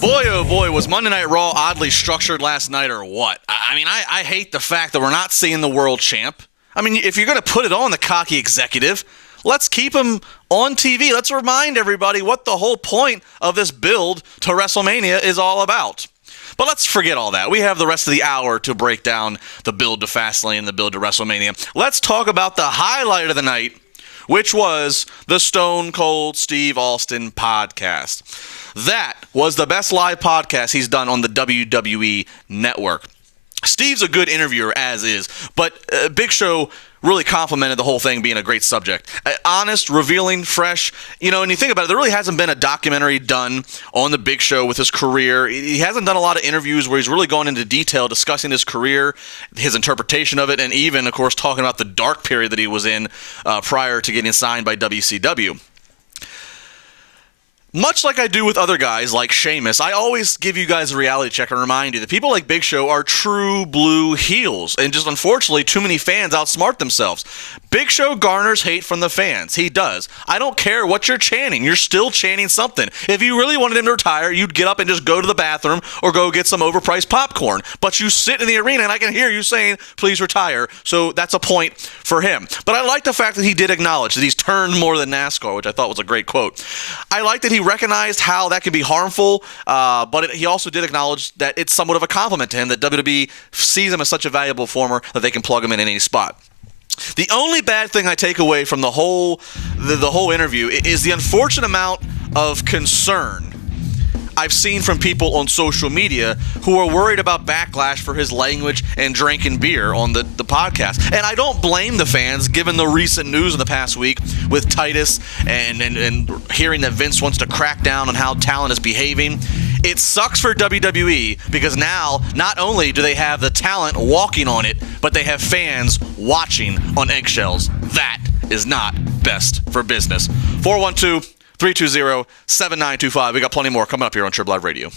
Boy, oh boy, was Monday Night Raw oddly structured last night or what? I hate the fact that we're not seeing the world champ. I mean, if you're going to put it on the cocky executive, let's keep him on TV. Let's remind everybody what the whole point of this build to WrestleMania is all about. But let's forget all that. We have the rest of the hour to break down the build to Fastlane and the build to WrestleMania. Let's talk about the highlight of the night, which was the Stone Cold Steve Austin podcast. That was the best live podcast he's done on the WWE Network. Steve's a good interviewer, as is, but Big Show really complimented the whole thing being a great subject. Honest, revealing, fresh. You know, and you think about it, there really hasn't been a documentary done on the Big Show with his career. He hasn't done a lot of interviews where he's really going into detail discussing his career, his interpretation of it, and even, of course, talking about the dark period that he was in prior to getting signed by WCW. Much like I do with other guys like Sheamus, I always give you guys a reality check and remind you that people like Big Show are true blue heels, and just unfortunately too many fans outsmart themselves. Big Show garners hate from the fans. He does. I don't care what you're chanting. You're still chanting something. If you really wanted him to retire, you'd get up and just go to the bathroom or go get some overpriced popcorn. But you sit in the arena and I can hear you saying, please retire. So that's a point for him. But I like the fact that he did acknowledge that he's turned more than NASCAR, which I thought was a great quote. I like that he recognized how that can be harmful, but he also did acknowledge that it's somewhat of a compliment to him that WWE sees him as such a valuable performer that they can plug him in any spot. The only bad thing I take away from the whole interview is the unfortunate amount of concern I've seen from people on social media who are worried about backlash for his language and drinking beer on the podcast. And I don't blame the fans, given the recent news in the past week with Titus and hearing that Vince wants to crack down on how talent is behaving. It sucks for WWE because now not only do they have the talent walking on it, but they have fans watching on eggshells. That is not best for business. 412-320-7925. We got plenty more coming up here on TribLIVE Radio.